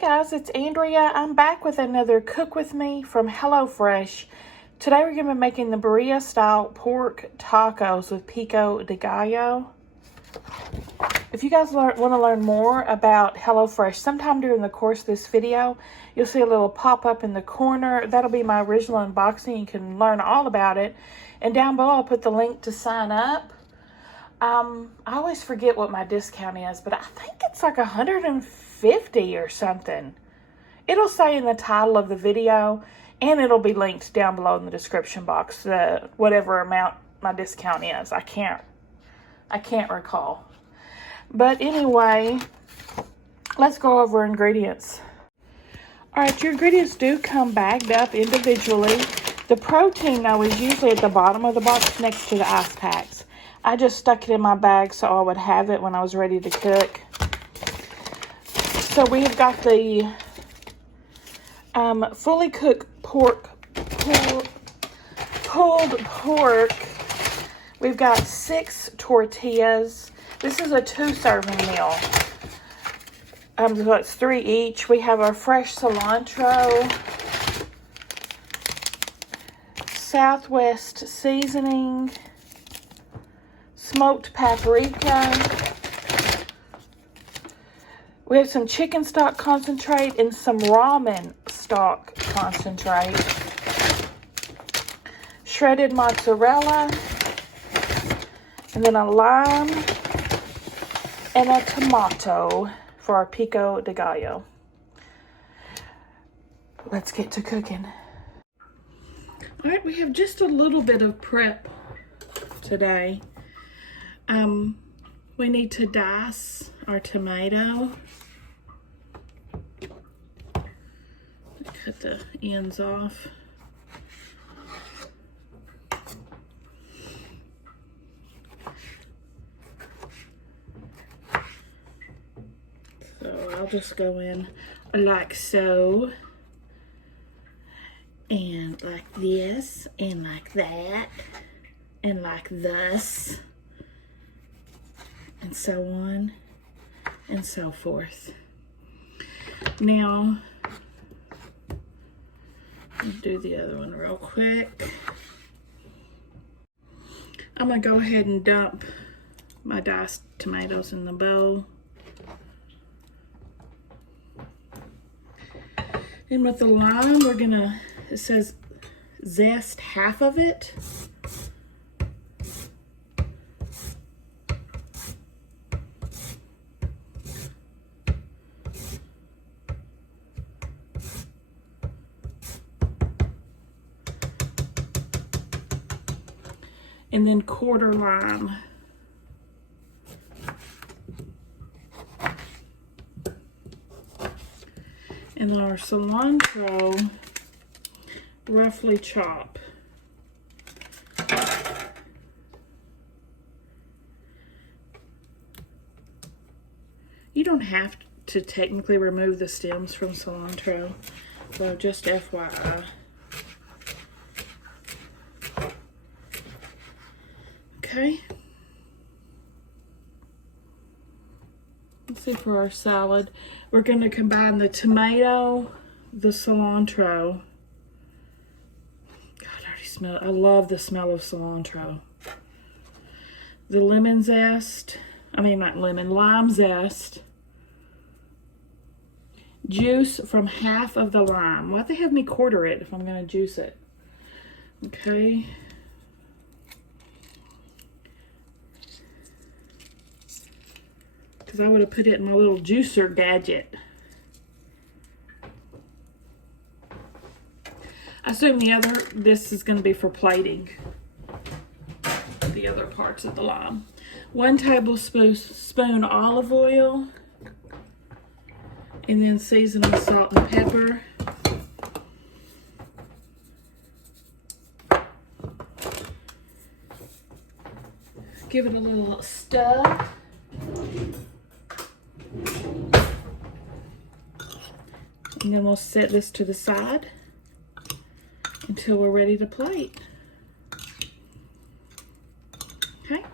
guys, it's Andrea. I'm back with another Cook With Me from HelloFresh. Today we're going to be making the Birria style pork tacos with pico de gallo. If you guys want to learn more about HelloFresh, sometime during the course of this video, you'll see a little pop-up in the corner. That'll be my original unboxing. You can learn all about it. And down below, I'll put the link to sign up. I always forget what my discount is, but I think it's like $150 or something. It'll say in the title of the video, and it'll be linked down below in the description box, whatever amount my discount is. I can't recall. But anyway, let's go over ingredients. All right, your ingredients do come bagged up individually. The protein, though, is usually at the bottom of the box next to the ice packs. I just stuck it in my bag so I would have it when I was ready to cook. So we have got the fully cooked pulled pork. We've got 6 tortillas. This is a 2-serving meal. So it's 3 each. We have our fresh cilantro, Southwest seasoning, smoked paprika. We have some chicken stock concentrate and some ramen stock concentrate. Shredded mozzarella. And then a lime and a tomato for our pico de gallo. Let's get to cooking. All right, we have just a little bit of prep today. We need to dice our tomato. Cut the ends off. So I'll just go in like so, and like this, and like that, and like thus, and so on and so forth. Now, I'll do the other one real quick. I'm gonna go ahead and dump my diced tomatoes in the bowl. And with the lime, we're gonna, it says zest half of it. And then quarter lime. And our cilantro, roughly chop. You don't have to technically remove the stems from cilantro, so just FYI. Okay. Let's see, for our salad, we're going to combine the tomato, the cilantro. God, I already smell it. I love the smell of cilantro. The lemon zest. I mean, not lemon, lime zest. Juice from half of the lime. Why they have me quarter it if I'm going to juice it? Okay. Because I would have put it in my little juicer gadget. I assume this is going to be for plating the other parts of the lime. 1 tablespoon olive oil. And then seasoning salt and pepper. Give it a little stir. And then we'll set this to the side until we're ready to plate. Okay.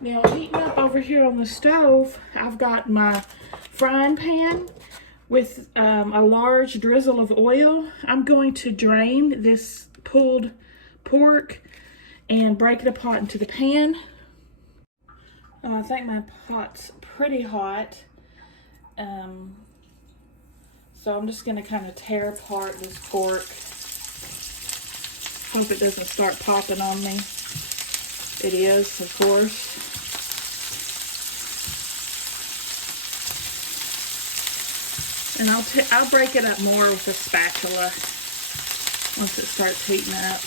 Now, heating up over here on the stove, I've got my frying pan with a large drizzle of oil. I'm going to drain this pulled pork and break it apart into the pan. I think my pot's pretty hot. So I'm just gonna kind of tear apart this pork. Hope it doesn't start popping on me. It is, of course. And I'll break it up more with a spatula once it starts heating up.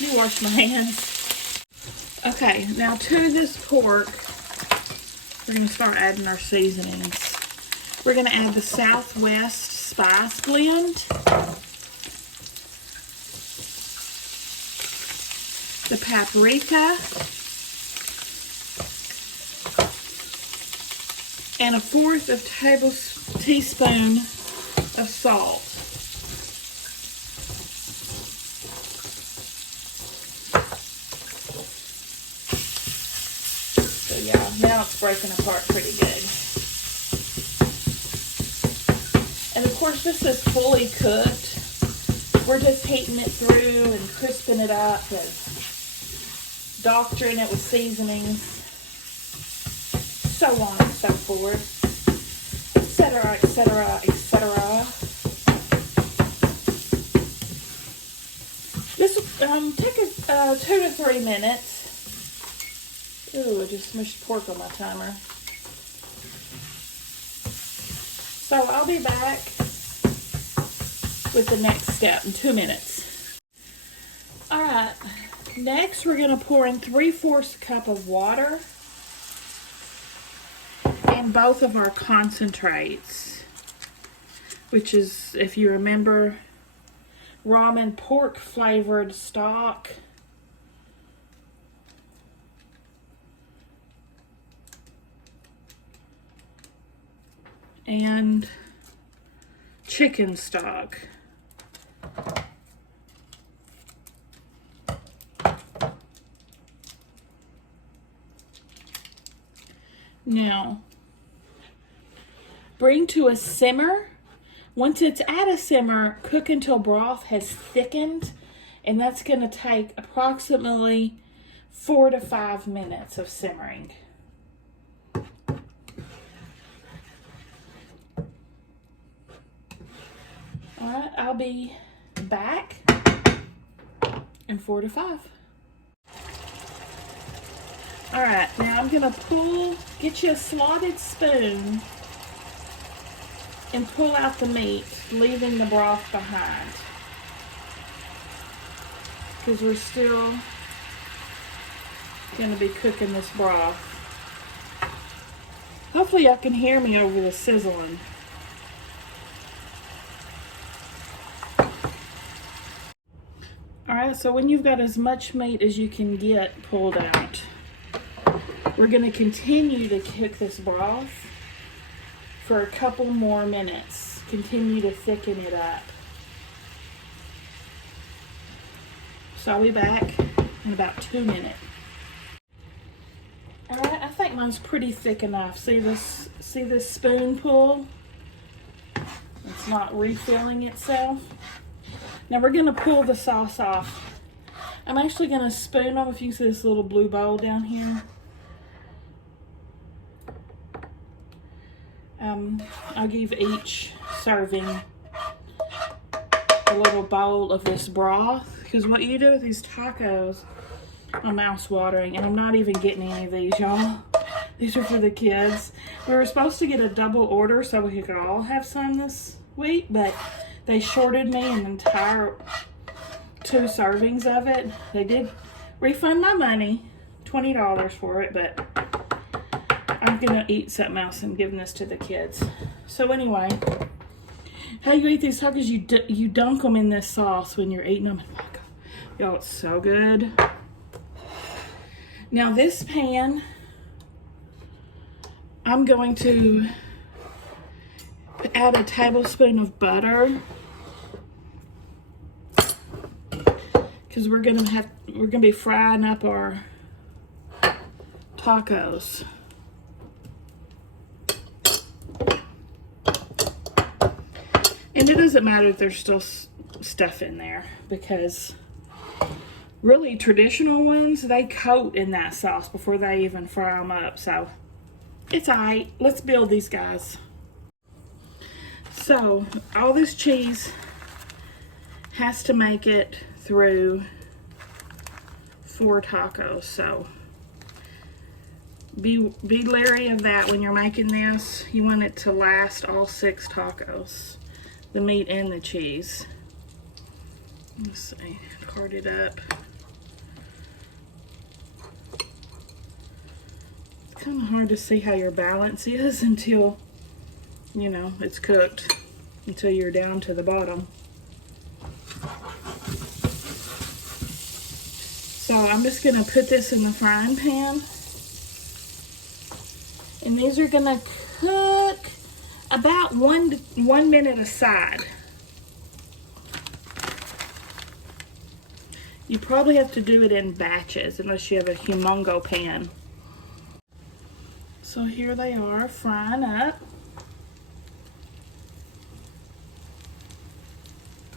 Let me wash my hands. Okay, now to this pork, we're going to start adding our seasonings. We're going to add the Southwest Spice Blend, the paprika, and 1/4 teaspoon of salt. So yeah, now it's breaking apart pretty good. And of course this is fully cooked. We're just heating it through and crisping it up and doctoring it with seasonings, so on and so forth, etc., etc., etc. This will take 2 to 3 minutes. Ooh, I just smushed pork on my timer. So I'll be back with the next step in 2 minutes. All right. Next, we're going to pour in 3/4 cup of water and both of our concentrates, which is, if you remember, ramen pork flavored stock, and chicken stock. Now, bring to a simmer. Once it's at a simmer, cook until broth has thickened, and that's going to take approximately 4 to 5 minutes of simmering. All right, I'll be back in 4 to 5. All right, now I'm gonna get you a slotted spoon and pull out the meat, leaving the broth behind, because we're still gonna be cooking this broth. Hopefully y'all can hear me over the sizzling. All right, so when you've got as much meat as you can get pulled out, we're going to continue to cook this broth for a couple more minutes. Continue to thicken it up. So I'll be back in about 2 minutes. All right, I think mine's pretty thick enough. See this spoon pull? It's not refilling itself. Now we're going to pull the sauce off. I'm actually going to spoon them. If you see this little blue bowl down here. I'll give each serving a little bowl of this broth, because what you do with these tacos, my mouth's watering, and I'm not even getting any of these, y'all. These are for the kids. We were supposed to get a double order so we could all have some this week, but they shorted me an entire 2 servings of it. They did refund my money, $20 for it, but I'm gonna eat something else and giving this to the kids. So anyway, how you eat these tacos, you dunk them in this sauce when you're eating them. Y'all, it's so good. Now this pan, I'm going to add a tablespoon of butter, because we're gonna be frying up our tacos. And it doesn't matter if there's still stuff in there, because really traditional ones, they coat in that sauce before they even fry them up. So it's all right. Let's build these guys. So all this cheese has to make it through 4 tacos. So be leery of that when you're making this. You want it to last all 6 tacos, the meat and the cheese. Let's see, card it up. It's kind of hard to see how your balance is until, you know, it's cooked, until you're down to the bottom. So I'm just gonna put this in the frying pan. And these are gonna cook about one minute aside. You probably have to do it in batches unless you have a humongo pan. So here they are frying up.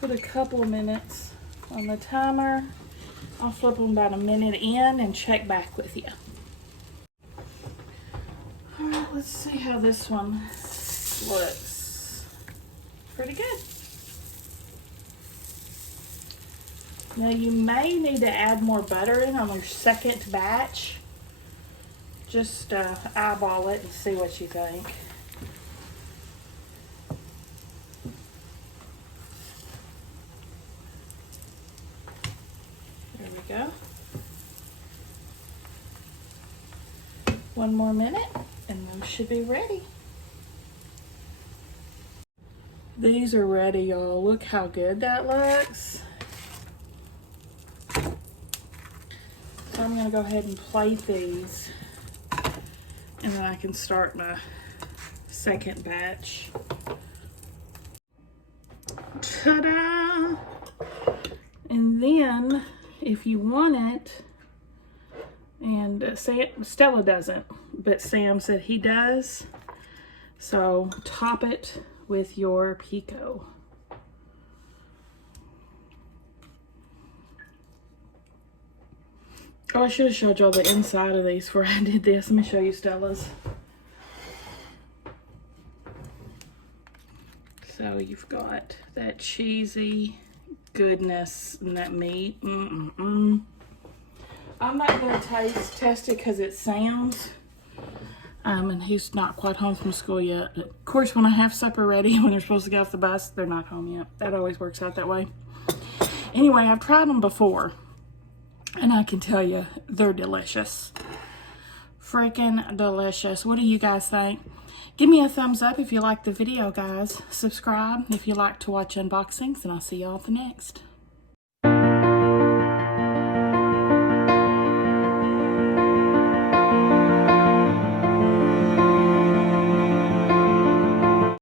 Put a couple of minutes on the timer. I'll flip them about a minute in and check back with you. All right, let's see how this one looks. Pretty good. Now you may need to add more butter in on your second batch. Just eyeball it and see what you think. There we go. One more minute and those should be ready. These are ready, y'all. Look how good that looks. So I'm gonna go ahead and plate these, and then I can start my second batch. Ta-da! And then, if you want it, and Stella doesn't, but Sam said he does, so top it with your pico. Oh, I should have showed y'all the inside of these before I did this. Let me show you Stella's. So you've got that cheesy goodness and that meat. I'm not going to test it because it's Sam's. And he's not quite home from school yet. But of course, when I have supper ready, when they're supposed to get off the bus, they're not home yet. That always works out that way. Anyway, I've tried them before, and I can tell you, they're delicious. Freaking delicious. What do you guys think? Give me a thumbs up if you like the video, guys. Subscribe if you like to watch unboxings, and I'll see y'all at the next.